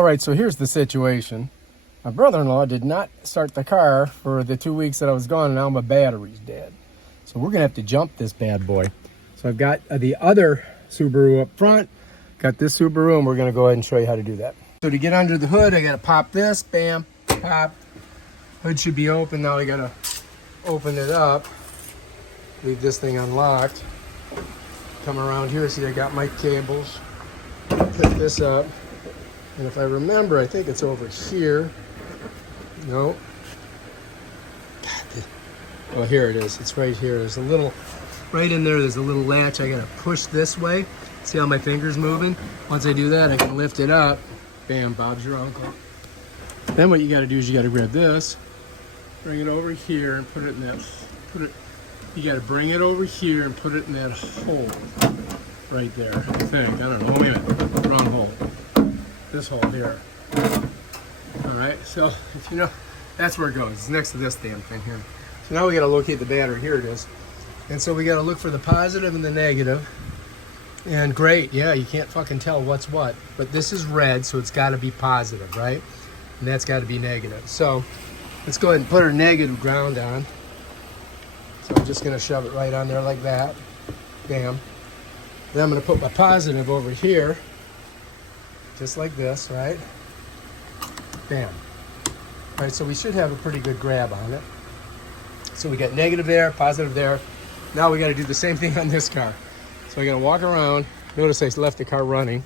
All right, so here's the situation. My brother-in-law did not start the car for the 2 weeks that I was gone, and now my battery's dead. So we're gonna have to jump this bad boy. So I've got the other Subaru up front, got this Subaru, and we're gonna go ahead and show you how to do that. So to get under the hood, I gotta pop this, bam, pop. Hood should be open. Now I gotta open it up, leave this thing unlocked. Come around here, see I got my cables. Pick this up. And if I remember, I think it's over here. No. Oh, here it is. It's right here. There's a little, right in there, there's a little latch. I gotta push this way. See how my finger's moving? Once I do that, I can lift it up. Bam, Bob's your uncle. Then what you gotta do is you gotta grab this, bring it over here and put it in that, you gotta bring it over here and put it in that hole right there, I think. I don't know. Wait a minute. Wrong hole. This hole here. All right, so if you know, that's where it goes. It's next to this damn thing here. So now we got to locate the battery. Here it is. And so we got to look for the positive and the negative. And great, yeah, you can't fucking tell what's what. But this is red, so it's got to be positive, right? And that's got to be negative. So let's go ahead and put our negative ground on. So I'm just going to shove it right on there like that. Bam. Then I'm going to put my positive over here. Just like this, right? Bam. All right, so we should have a pretty good grab on it. So we got negative there, positive there. Now we got to do the same thing on this car. So I got to walk around. Notice I left the car running.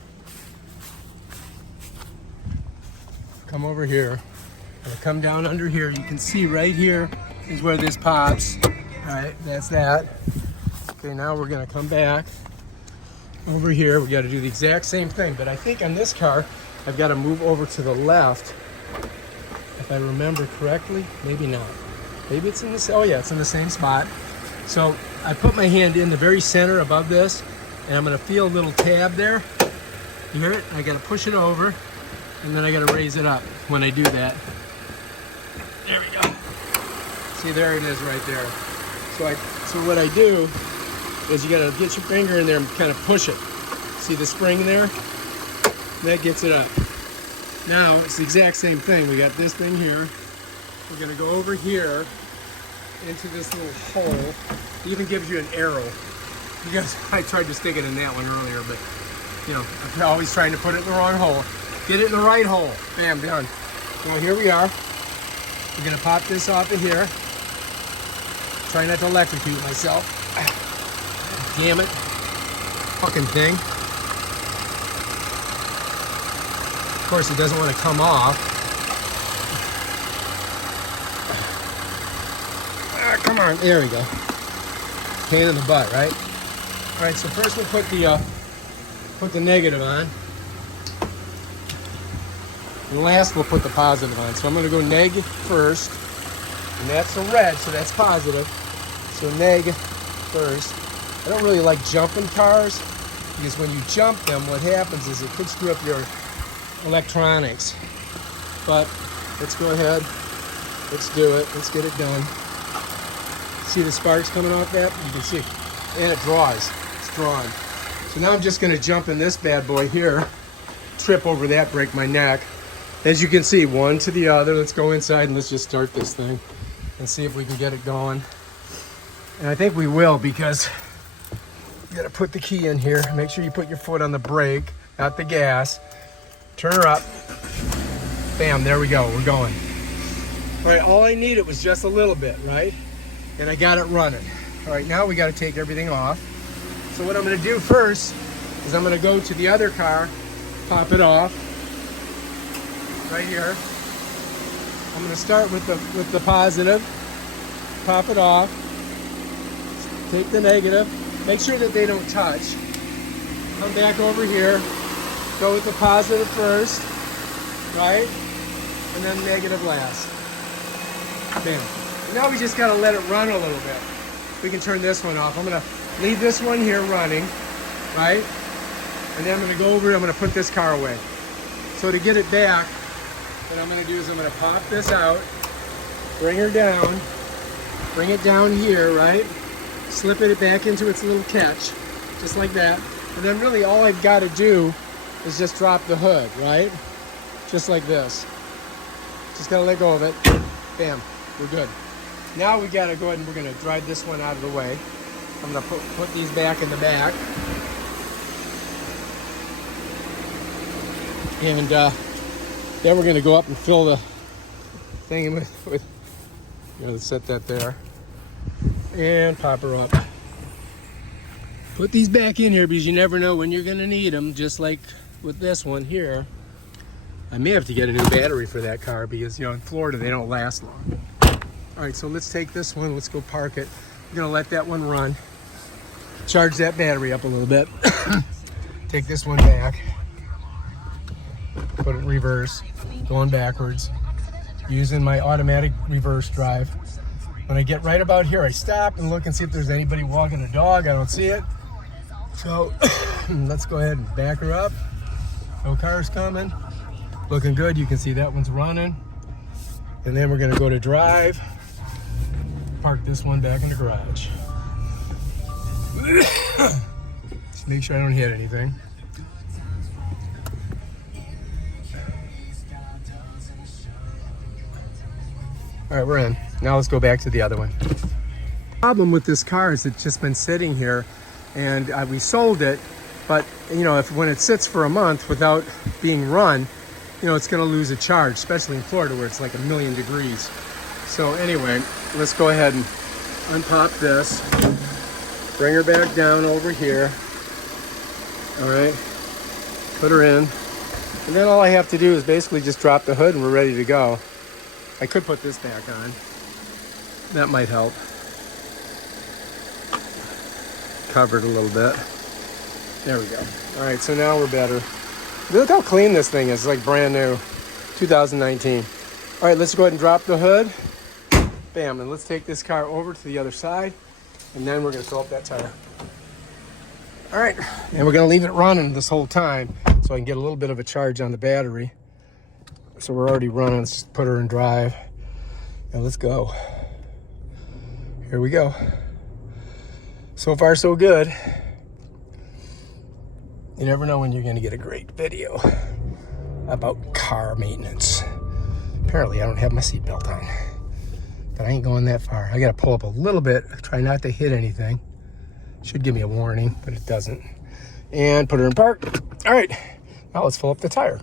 Come over here. I'm gonna come down under here. You can see right here is where this pops. All right, that's that. Okay, now we're gonna come back. Over here, we got to do the exact same thing, but I think on this car, I've got to move over to the left. If I remember correctly, maybe not. Maybe it's in the, oh yeah, it's in the same spot. So I put my hand in the very center above this, and I'm going to feel a little tab there. You hear it? I got to push it over, and then I got to raise it up when I do that. There we go. See, there it is right there. So what I do is you gotta get your finger in there and kind of push it. See the spring there? That gets it up. Now it's the exact same thing. We got this thing here. We're gonna go over here into this little hole. It even gives you an arrow. You guys, I tried to stick it in that one earlier, but you know, I'm always trying to put it in the wrong hole. Get it in the right hole. Bam, done. Now here we are. We're gonna pop this off of here. Try not to electrocute myself. Damn it. Fucking thing. Of course, it doesn't want to come off. Ah, come on. There we go. Pain in the butt, right? All right, so first we'll put the negative on. And last we'll put the positive on. So I'm going to go neg first. And that's a red, so that's positive. So neg first. I don't really like jumping cars because when you jump them, what happens is it could screw up your electronics. But let's go ahead. Let's do it. Let's get it done. See the sparks coming off that? You can see. And it draws. It's drawn. So now I'm just going to jump in this bad boy here. Trip over that, break my neck. As you can see, one to the other. Let's go inside and let's just start this thing and see if we can get it going. And I think we will because you gotta put the key in here. Make sure you put your foot on the brake, not the gas. Turn her up. Bam, there we go, we're going. All right, all I needed was just a little bit, right? And I got it running. All right, now we gotta take everything off. So what I'm gonna do first is I'm gonna go to the other car, pop it off, right here. I'm gonna start with the positive, pop it off, take the negative, make sure that they don't touch. Come back over here, go with the positive first, right? And then negative last. Bam. And now we just gotta let it run a little bit. We can turn this one off. I'm gonna leave this one here running, right? And then I'm gonna go over, I'm gonna put this car away. So to get it back, what I'm gonna do is I'm gonna pop this out, bring her down, bring it down here, right? Slip it back into its little catch, just like that. And then really all I've got to do is just drop the hood, right? just like this. Just gotta let go of it. Bam, we're good. Now we gotta go ahead and we're gonna drive this one out of the way. I'm gonna put these back in the back. And then we're gonna go up and fill the thing with you know, let's set that there. And pop her up. Put these back in here because you never know when you're gonna need them, just like with this one here. I may have to get a new battery for that car because, you know, in Florida they don't last long. All right, so let's take this one, let's go park it. We're gonna let that one run. Charge that battery up a little bit. Take this one back. Put it in reverse, going backwards. Using my automatic reverse drive. When I get right about here, I stop and look and see if there's anybody walking a dog. I don't see it. So let's go ahead and back her up. No cars coming. Looking good. You can see that one's running. And then we're gonna go to drive. Park this one back in the garage. Just make sure I don't hit anything. All right, we're in. Now let's go back to the other one. The problem with this car is it's just been sitting here, and we sold it, but you know, when it sits for a month without being run, you know, it's gonna lose a charge, especially in Florida where it's like 1,000,000 degrees. So anyway, let's go ahead and unpop this, bring her back down over here. All right, put her in. And then all I have to do is basically just drop the hood and we're ready to go. I could put this back on. That might help. Cover it a little bit. There we go. All right, so now we're better. Look how clean this thing is. It's like brand new, 2019. All right, let's go ahead and drop the hood. Bam, and let's take this car over to the other side, and then we're gonna fill up that tire. All right, and we're gonna leave it running this whole time so I can get a little bit of a charge on the battery. So we're already running. Let's just put her in drive, and let's go. Here we go. So far, so good. You never know when you're gonna get a great video about car maintenance. Apparently, I don't have my seatbelt on, but I ain't going that far. I gotta pull up a little bit, try not to hit anything. Should give me a warning, but it doesn't. And put her in park. All right, now let's fill up the tire.